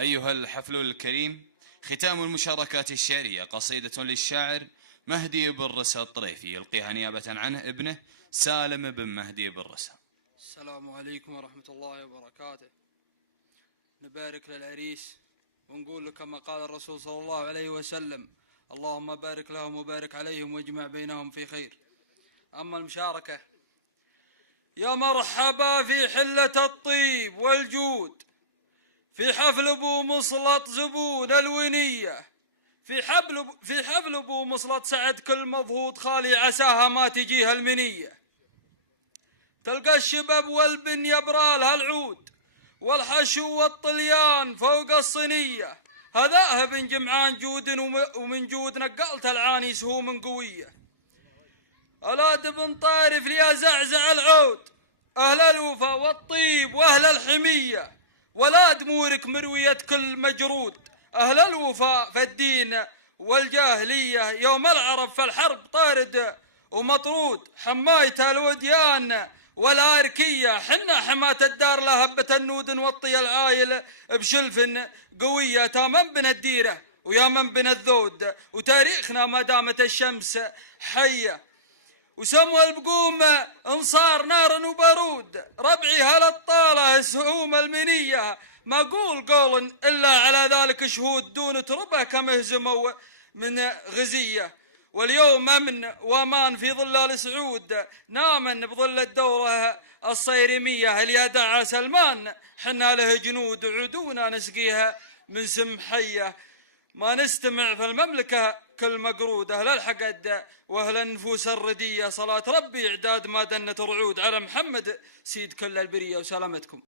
أيها الحفل الكريم، ختام المشاركات الشعرية قصيدة للشاعر مهدي بن رسا الطريفي يلقيها نيابة عنه ابنه سالم بن مهدي بن رسا. السلام عليكم ورحمة الله وبركاته. نبارك للعريس ونقول له كما قال الرسول صلى الله عليه وسلم: اللهم بارك لهم وبارك عليهم واجمع بينهم في خير. أما المشاركة: يا مرحبا في حلة الطيب والجود، في حفل ابو مصلط زبون الونية، في حفل ابو مصلط سعد كل مضغوط خالي عساها ما تجيها المنية. تلقى الشباب والبن يبرالها العود والحشو والطليان فوق الصينية، هذاها بن جمعان جود ومن جود نقلت العاني سهوم قوية. أولاد بن طارف ليا زعزع العود، أهل الوفا والطيب وأهل الحمية، ولاد مورك مروية كل مجرود، أهل الوفا فالدين والجاهلية، يوم العرب فالحرب طارد ومطرود، حماية الوديان والآركية، حنا حماة الدار لهبة النود نوطي العايل بشلف قوية، تامن بن الديرة ويا من بن الذود، وتاريخنا ما دامت الشمس حية، وسموا البقوم انصار نار وبارود، ربعي هالطالة سهوم المنية، ما قول قول إلا على ذلك شهود، دون تربة كم هزموا من غزية. واليوم أمن وأمان في ظلال سعود، نامن بظل الدورة الصيرمية، اللي يدعى سلمان حنا له جنود، عدونا نسقيها من سمحية، ما نستمع في المملكة كل مقرود، أهل الحقد وأهل النفوس الردية، صلاة ربي إعداد ما دنت رعود، على محمد سيد كل البرية، وسلامتكم.